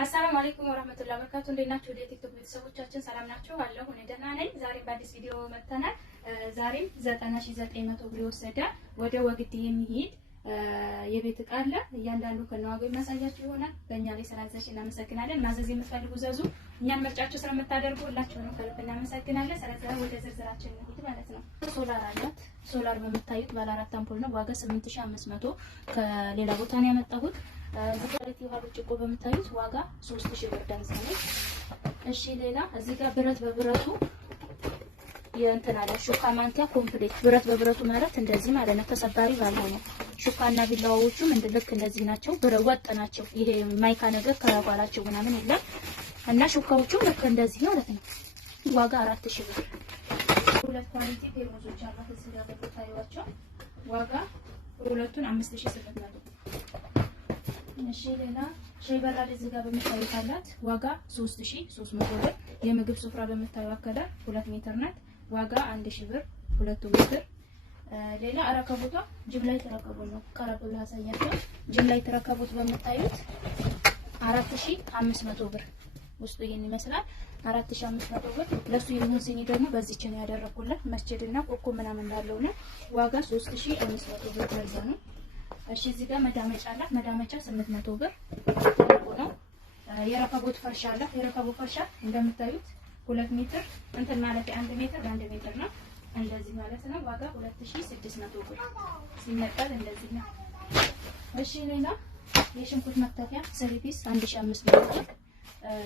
አሰላሙ አለይኩም ወራህመቱላሂ ወበረካቱ። እንዴት ናችሁ? ወደ ቲክቶክ ቤተሰቦቻችን ሰላም ናችሁ? አለሁ እኔ ደህና ነኝ። ዛሬም በአዲስ ቪዲዮ መጥተናል። ዛሬም 90900 ብር የወሰደ ወደ ወግዲ የሚሄድ የቤት ዕቃ አለ። እያንዳንዱ ከነዋጋው የሚያሳያችሁ ይሆናል። በእኛ ላይ ስላዘዝሽ እናመሰግናለን። ማዘዝ የምትፈልጉ ዘዙ። እኛን ምርጫችሁ ስለምታደርጉ ሁላችሁንም ከልብ እናመሰግናለን። ስለዚህ ወደ ዝርዝራችን እንሂድ ማለት ነው። ሶላር አላት። ሶላር በምታዩት ባለ 4 አምፖል ነው። ዋጋ 8500 ከሌላ ቦታ ነው ያመጣሁት። ዝጋሪት የውሃ ብርጭቆ በምታዩት ዋጋ 3000 ብር ደርሰናል። እሺ ሌላ እዚህ ጋር ብረት በብረቱ የእንትን አለ ሹካ ማንኪያ ኮምፕሌት ብረት በብረቱ ማለት እንደዚህ ማለት ነው። ተሰባሪ ባልሆነ ሹካና ቢላዋዎቹም ልክ እንደዚህ ናቸው። ወጥ ናቸው። ይሄ ማይካ ነገር ከኋላቸው ምናምን የለም እና ሹካዎቹም ልክ እንደዚህ ማለት ነው። ዋጋ 4000 ብር። ሁለት ኳሊቲ ፔርሙዞች አሏት እዚህ ጋር በምታዩዋቸው ዋጋ ሁለቱን 5800። እሺ ሌላ ሻይ በራድ እዚህ ጋር በምታዩት አላት ዋጋ 3300 ብር። የምግብ ስፍራ በምታዩት አከለ 2 ሜትር ናት። ዋጋ 1000 ብር 2 ሜትር። ሌላ ረከቦቷ ጅብ ላይ ተረከቡት ነው። ቀረብ ብላ ያሳያችሁ። ጅብ ላይ ተረከቡት በምታዩት 4500 ብር። ውስጡ ይሄን ይመስላል 4500 ብር። ለሱ የሚሆን ሲኒ ደግሞ በዚች ነው ያደረኩለት መስጂድና ኮኮብ ምናምን እንዳለው ነው። ዋጋ 3500 ብር ደርዘው ነው። እሺ እዚህ ጋር መዳመጫ አላት። መዳመጫ 800 ብር ነው። የረከቦት ፈርሻ አላት። የረከቦት ፈርሻ እንደምታዩት 2 ሜትር እንትን ማለት 1 ሜትር በ1 ሜትር ነው። እንደዚህ ማለት ነው። ዋጋ 2600 ብር ሲመጣል እንደዚህ ነው። እሺ ሌላ የሽንኩርት መክተፊያ ሰርቪስ 1500 ብር።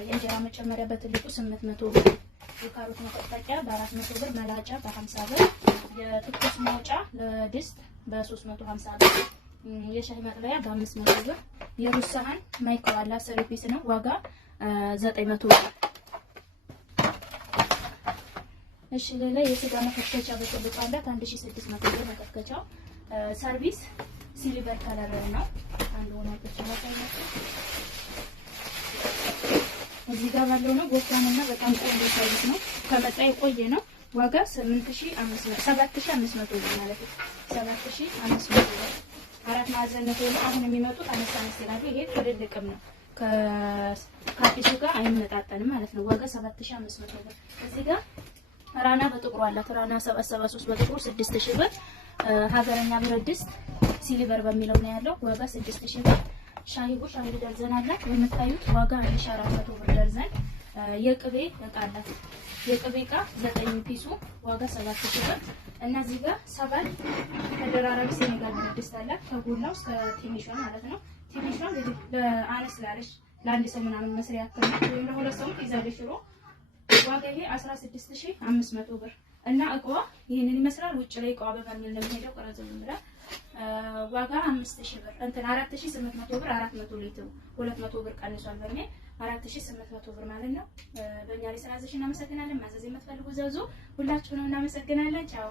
የእንጀራ መጨመሪያ በትልቁ 800 ብር። የካሮት መቀጠቂያ በ400 ብር። መላጫ በ50 ብር። የትኩስ ማውጫ ለድስት በ350 ብር። የሻይ መጥለያ በ500 ብር። የሩዝ ሳህን ማይክሮዋላ ሰርቪስ ነው። ዋጋ 900 ብር። እሺ ሌላ የስጋ መከተቻ በትልቁ አላት 1600 ብር። መከተቻው ሰርቪስ ሲልቨር ከለር ነው። አንዱ ወናቶች ማለት እዚህ ጋር ባለው ነው። ጎፋንና በጣም ቆንጆ ሰርቪስ ነው። ከመጣ የቆየ ነው። ዋጋ 7500 ብር ማለት ነው። 7500 ብር። አራት ማዕዘን ነው። አሁን የሚመጡት አነስ ይላሉ። ይሄ ትልልቅም ነው። ከአዲሱ ጋር አይመጣጠንም ማለት ነው። ዋጋ 7500 ብር። እዚህ ጋር ራና በጥቁሩ አላት። ራና 773 በጥቁሩ 6000 ብር። ሀገረኛ ብረት ድስት ሲልቨር በሚለው ነው ያለው። ዋጋ 6000 ብር። ሻሂ ቡሽ አንድ ደርዘን አላት። በምታዩት ዋጋ 1400 ብር ደርዘን። የቅቤ እቃ አላት። የቅቤ እቃ 9 ፒሱ ዋጋ 7000 ብር። እና እዚህ ጋር 7 ተደራራቢ ሴኔጋል ብረት ድስት አላት። ከጎላው እስከ ትንሿ ማለት ነው። ትንሿ ለአነስ ላለሽ ለአንድ ሰው ምናምን መስሪያ ያክል ወይም ለሁለት ሰው ይዛለሽ ሽሮ ዋጋ ይሄ 16500 ብር። እና እቃዋ ይሄንን ይመስላል። ውጭ ላይ እቃዋ በማን እንደሚሄደው ቀረዘው ብላ ዋጋ 5000 ብር እንትን 4800 ብር። 400 ሊትር 200 ብር ቀንሷል። በእኔ 4800 ብር ማለት ነው። በእኛ ላይ ስላዘዝሽ እናመሰግናለን። ማዘዝ የምትፈልጉ ዘዙ። ሁላችሁንም እናመሰግናለን። ቻው